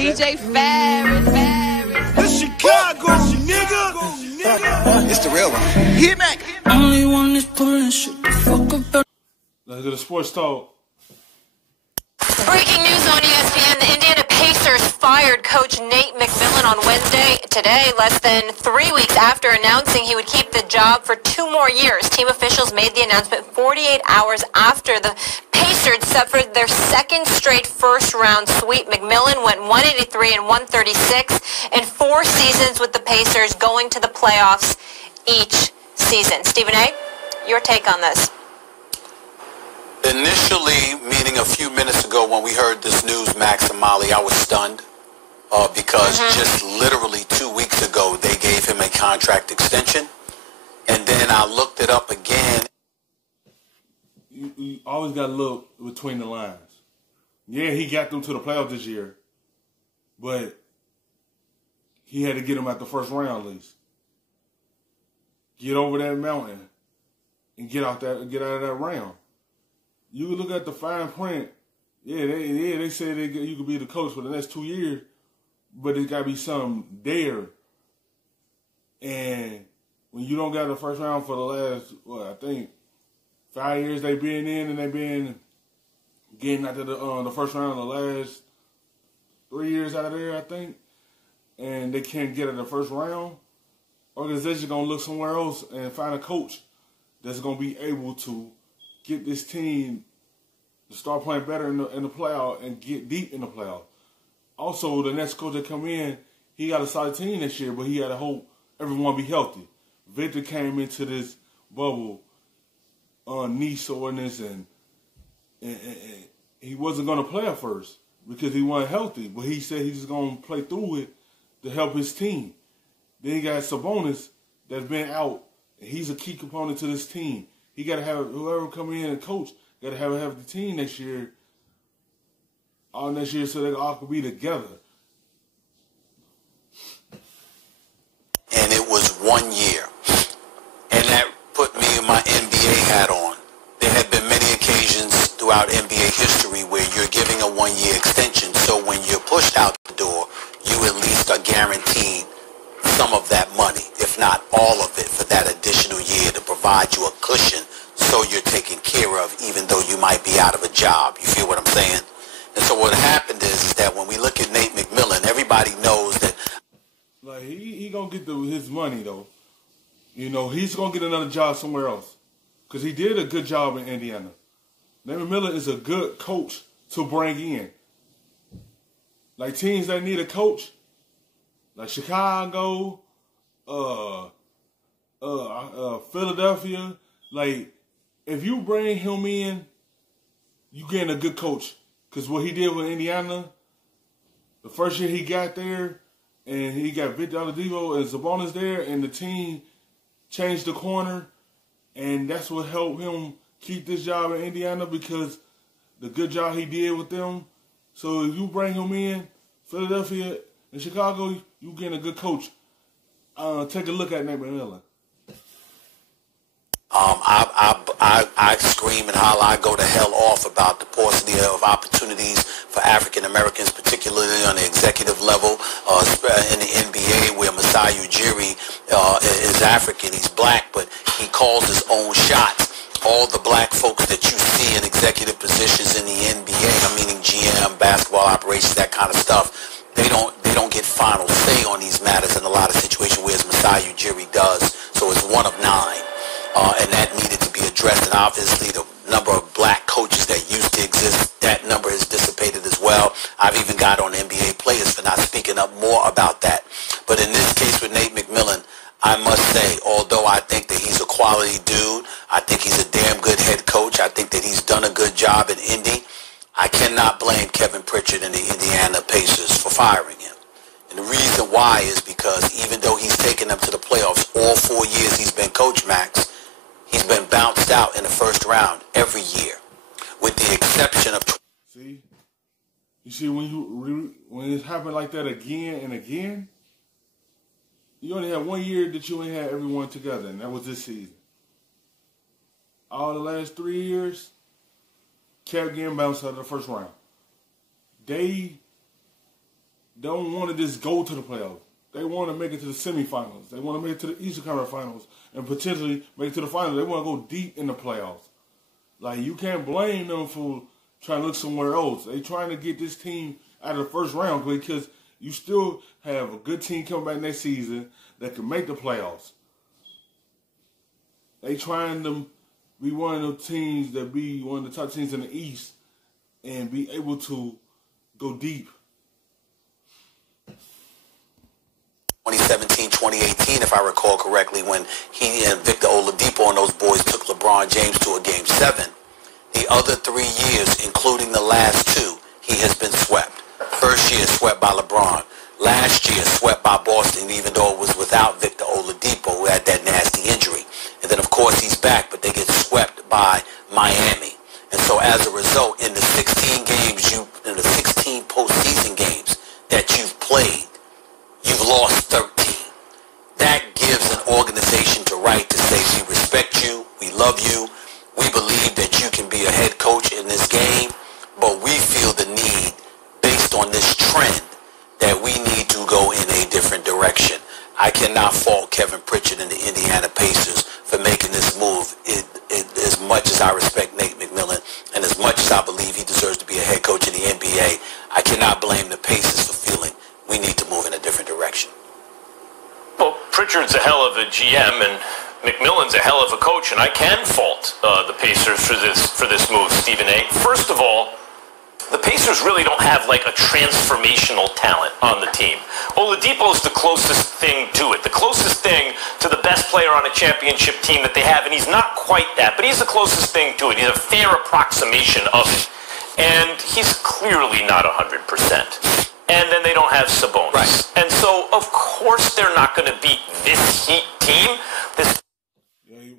DJ Ferris. The Chicago, nigga. It's the real one. Hit me. Only one is pulling shit the fuck up. Let's go to sports talk. Breaking news on ESPN, the Indiana Pacers fired coach Nate McMillan on Wednesday. Today, less than 3 weeks after announcing he would keep the job for 2 more years, team officials made the announcement 48 hours after the Pacers suffered their second straight first-round sweep. McMillan went 183 and 136 in 4 seasons with the Pacers, going to the playoffs each season. Stephen A., your take on this? Initially, meaning a few minutes ago when we heard this news, Max and Molly, I was stunned because just literally 2 weeks ago they gave him a contract extension, and then I looked it up again. You always got to look between the lines. Yeah, he got them to the playoffs this year, but he had to get them at the first round at least. Get over that mountain and get out of that round. You look at the fine print. They said you could be the coach for the next 2 years, but there's got to be something there. And when you don't got the first round for the last, I think 5 years they've been in, and they've been getting out to the first round the last 3 years out of there, I think, and they can't get in the first round, organization's going to look somewhere else and find a coach that's going to be able to get this team to start playing better in the playoff and get deep in the playoff. Also, the next coach that come in, he got a solid team this year, but he had to hope everyone be healthy. Victor came into this bubble knee soreness, and he wasn't going to play at first because he wasn't healthy, but he said he's just going to play through it to help his team. Then he got Sabonis that's been out, and he's a key component to this team. He got to have whoever come in and coach got to have the team next year, all next year, so they all could be together. And it was 1 year, and that put me in my NBA hat on. There have been many occasions throughout NBA history where you're giving a 1 year extension, so when you're pushed out the door, you at least are guaranteed some of that money, if not all of it, for that additional year to provide you a cushion so you're taken care of, even though you might be out of a job. You feel what I'm saying? And so what happened is that when we look at Nate McMillan, everybody knows that, like, he gonna get his money though. You know, he's gonna get another job somewhere else because he did a good job in Indiana. Nate McMillan is a good coach to bring in. Like teams that need a coach, like Chicago, Philadelphia, like, if you bring him in, you getting a good coach. Because what he did with Indiana, the first year he got there, and he got Victor Oladipo and Sabonis there, and the team changed the corner, and that's what helped him keep this job in Indiana, because the good job he did with them. So if you bring him in, Philadelphia and Chicago, you getting a good coach. Take a look at Nate McMillan. I scream and holler, I go to hell off about the paucity of opportunities for African Americans, particularly on the executive level, in the NBA, where Masai Ujiri is African. He's black, but he calls his own shots. All the black folks that you see in executive positions in the NBA, I'm meaning GM, basketball operations, that kind of stuff, they don't get final say on these matters in a lot of situations, whereas Masai Ujiri does. So it's 1 of 9. And that needed to be addressed, and obviously the number of black coaches that used to exist, that number has dissipated as well. I've even got on NBA players for not speaking up more about that. But in this case with Nate McMillan, I must say, although I think that he's a quality dude, I think he's a damn good head coach, I think that he's done a good job in Indy, I cannot blame Kevin Pritchard and the Indiana Pacers for firing him. And the reason why is because even though he's taken them to the playoffs all 4 years he's been coach, Max, he's been bounced out in the first round every year, with the exception of. See, you see when it happened like that again and again, you only had 1 year that you ain't had everyone together, and that was this season. All the last 3 years, kept getting bounced out of the first round. They don't want to just go to the playoffs. They want to make it to the semifinals. They want to make it to the Eastern Conference Finals and potentially make it to the finals. They want to go deep in the playoffs. Like, you can't blame them for trying to look somewhere else. They trying to get this team out of the first round because you still have a good team coming back next season that can make the playoffs. They trying to be one of the teams that be one of the top teams in the East and be able to go deep. 2017, 2018, if I recall correctly, when he and Victor Oladipo and those boys took LeBron James to a Game 7. The other 3 years, including the last 2, he has been swept. First year, swept by LeBron. Last year, swept by Boston, even though it was without Victor Oladipo, who had that nasty injury. And then, of course, he's back, but they get swept by Miami. And so, as a result, in the 16 games, in the 16 postseason games that you've played, you've lost 13. That gives an organization the right to say, we respect you, we love you, we believe that you can be a head coach in this game, but we feel the need, based on this trend, that we need to go in a different direction. I cannot fault Kevin Pritchard and the Indiana Pacers for making this move. As much as I respect Nate McMillan and as much as I believe he deserves to be a head coach in the NBA, I cannot blame the Pacers for feeling we need to move in a different direction. Well, Pritchard's a hell of a GM and McMillan's a hell of a coach, and I can fault the Pacers for this move, Stephen A. First of all, the Pacers really don't have like a transformational talent on the team. Oladipo is the closest thing to it, the closest thing to the best player on a championship team that they have, and he's not quite that, but he's the closest thing to it. He's a fair approximation of it, and he's clearly not 100%. And then they don't have Sabonis. Right. And so, of course, they're not going to beat this Heat team.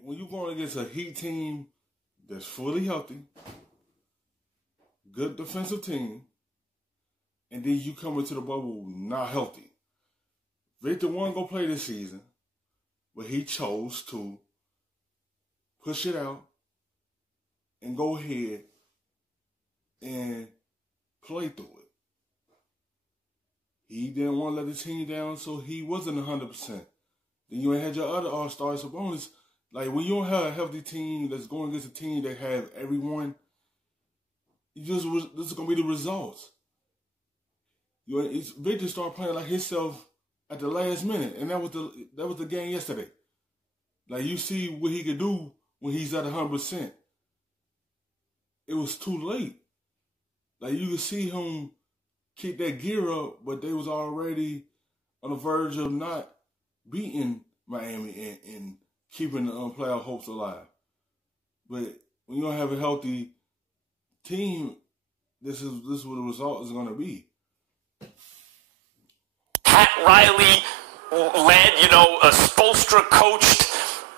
When you're going against a Heat team that's fully healthy, good defensive team, and then you come into the bubble not healthy. Victor wanted to go play this season, but he chose to push it out and go ahead and play through it. He didn't want to let the team down, so he wasn't 100%. Then you ain't had your other all-stars. Sabonis. Like, when you don't have a healthy team that's going against a team that have everyone, this is going to be the results. Victor started playing like himself at the last minute, and that was the game yesterday. Like, you see what he could do when he's at 100%. It was too late. Like, you could see him kick that gear up, but they was already on the verge of not beating Miami and keeping the playoff hopes alive. But when you don't have a healthy team, this is what the result is going to be. Pat Riley led, a Spoelstra-coached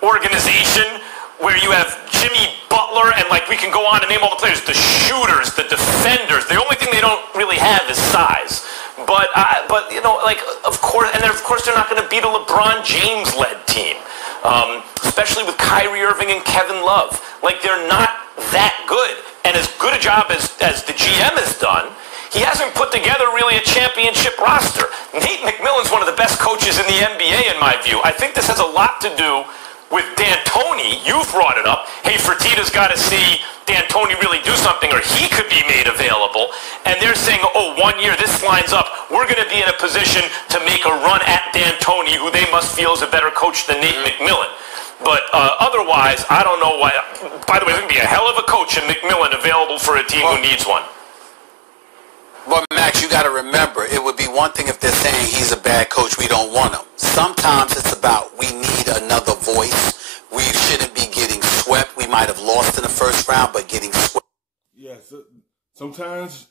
organization where you have Jimmy Butler and, we can go on and name all the players, the shooters, the defenders. The only thing they don't really have is size. But of course, they're not going to beat a LeBron James-led team, especially with Kyrie Irving and Kevin Love. They're not that good. And as good a job as the GM has done, he hasn't put together really a championship roster. Nate McMillan's one of the best coaches in the NBA, in my view. I think this has a lot to do with D'Antoni. You've brought it up. Hey, Fertitta's got to see D'Antoni really do something, or he could be made available. And they're saying, 1 year, this lines up. We're going to be in a position to make a run at D'Antoni, who they must feel is a better coach than Nate McMillan. But otherwise, I don't know why. By the way, there's going to be a hell of a coach in McMillan available for a team who needs one. But, Max, you got to remember, it would be one thing if they're saying he's a bad coach, we don't want him. Sometimes it's about we need another voice. We shouldn't be getting swept. We might have lost in the first round, but getting swept. Yes, sometimes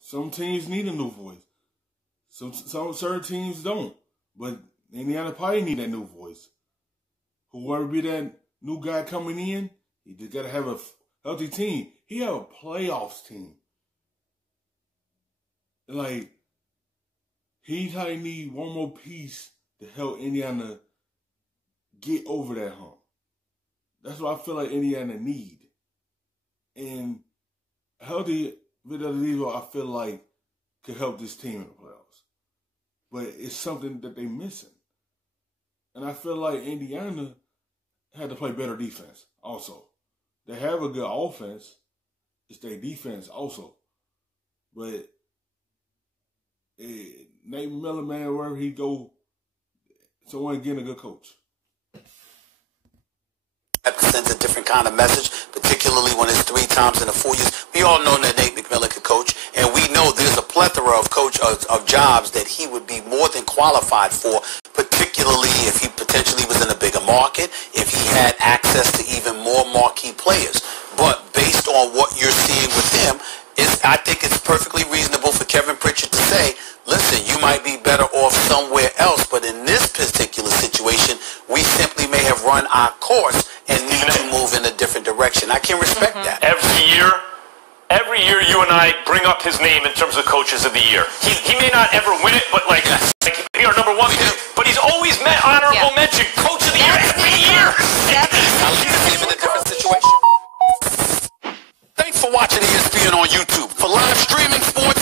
some teams need a new voice. Some certain teams don't. But Indiana probably need that new voice. Whoever be that new guy coming in, he just got to have a healthy team. He have a playoffs team. He probably need one more piece to help Indiana get over that hump. That's what I feel like Indiana need. And healthy Victor Oladipo, I feel like, could help this team in the playoffs. but it's something that they missing. And I feel like Indiana had to play better defense also. They have a good offense. It's their defense also. But Nate McMillan, man, wherever he go, someone getting a good coach. That sends a different kind of message, particularly when it's 3 times in the 4 years. We all know that Nate McMillan could coach, and we know there's a plethora of jobs that he would be more than qualified for, particularly if he potentially was in a bigger market, if he had access to even more marquee players. But based on what you're seeing with him, I think it's perfectly reasonable for Kevin Pritchard to say, listen, you might be better off somewhere else, but in this particular situation, we simply may have run our course and need to move in a different direction. I can respect that. Every year you and I bring up his name in terms of coaches of the year. He may not ever win it, but like be our number one. But he's always met honorable mention, coach of the year every year. I'll leave him in a different situation. Thanks for watching ESPN on YouTube. For live streaming sports,